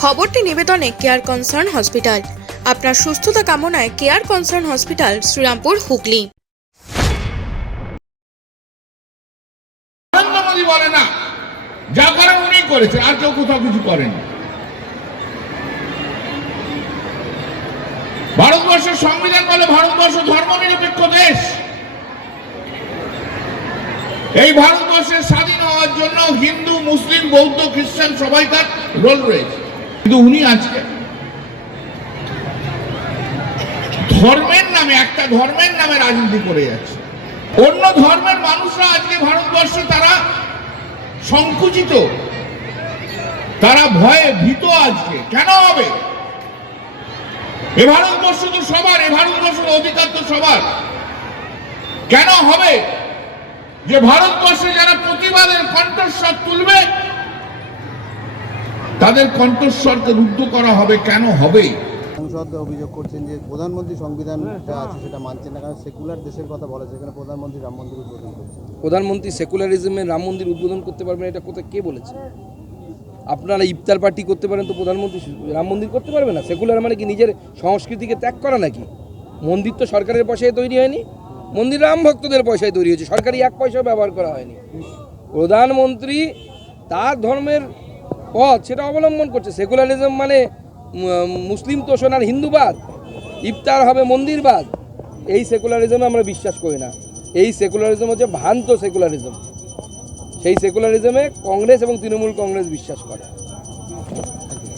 খবরটি নিবেদনে care concern hospital. আপনার সুস্থতা কামনায় care concern hospital, Serampore, Hooghly. Narendra Modi বলে না, যা করেন উনি করেছে, আর কেউ কোথাও কিছু করেন। ভারতবর্ষের সংবিধান বলে ভারতবর্ষ ধর্মনিরপেক্ষ দেশ। এই ভারতবর্ষের স্বাধীন হওয়ার জন্য হিন্দু, মুসলিম, বৌদ্ধ, খ্রিস্টান সবাইকার রোল রয়েছে, কিন্তু উনি আজকে ধর্মের নামে, একটা ধর্মের নামে রাজনীতি করে যাচ্ছে। অন্য ধর্মের মানুষরা আজকে ভারতবর্ষে তারা সংকুচিত, তারা ভয়ে ভীত। আজকে কেন হবে? এ ভারতবর্ষ তো সবার, এ ভারতবর্ষের অধিকার তো সবার। কেন হবে যে ভারতবর্ষে যারা প্রতিবাদের কণ্ঠস্বর তুলবে তাদের কণ্ঠস্বরকে রুদ্ধ করা হবে? কেন হবে? সংসদ অভিযোগ করছেন যে প্রধানমন্ত্রী সংবিধানটা আছে সেটা মানছেন না, কারণ সেকুলার দেশের কথা বলে, সেখানে প্রধানমন্ত্রী রাম মন্দির উদ্বোধন করছেন। প্রধানমন্ত্রী সেকুলারিজমে রাম মন্দির উদ্বোধন করতে পারবেন, এটা কোথায় কে বলেছে? আপনারা ইফতার পার্টি করতে পারেন, তো প্রধানমন্ত্রী রাম মন্দির করতে পারবে না? সেকুলার মানে কি নিজের সংস্কৃতিকে ত্যাগ করা নাকি? মন্দির তো সরকারের পয়সায় তৈরি হয়নি, মন্দির রাম ভক্তদের পয়সায় তৈরি হয়েছে, সরকারি এক পয়সাও ব্যবহার করা হয়নি। প্রধানমন্ত্রী তার ধর্মের পথ সেটা অবলম্বন করছে। সেকুলারিজম মানে মুসলিম তোষণ আর হিন্দুবাদ, ইফতার হবে মন্দিরবাদ। এই সেকুলারিজমে আমরা বিশ্বাস করি না। এই সেকুলারিজম হচ্ছে ভ্রান্ত সেকুলারিজম। সেই সেকুলারিজমে কংগ্রেস এবং তৃণমূল কংগ্রেস বিশ্বাস করে।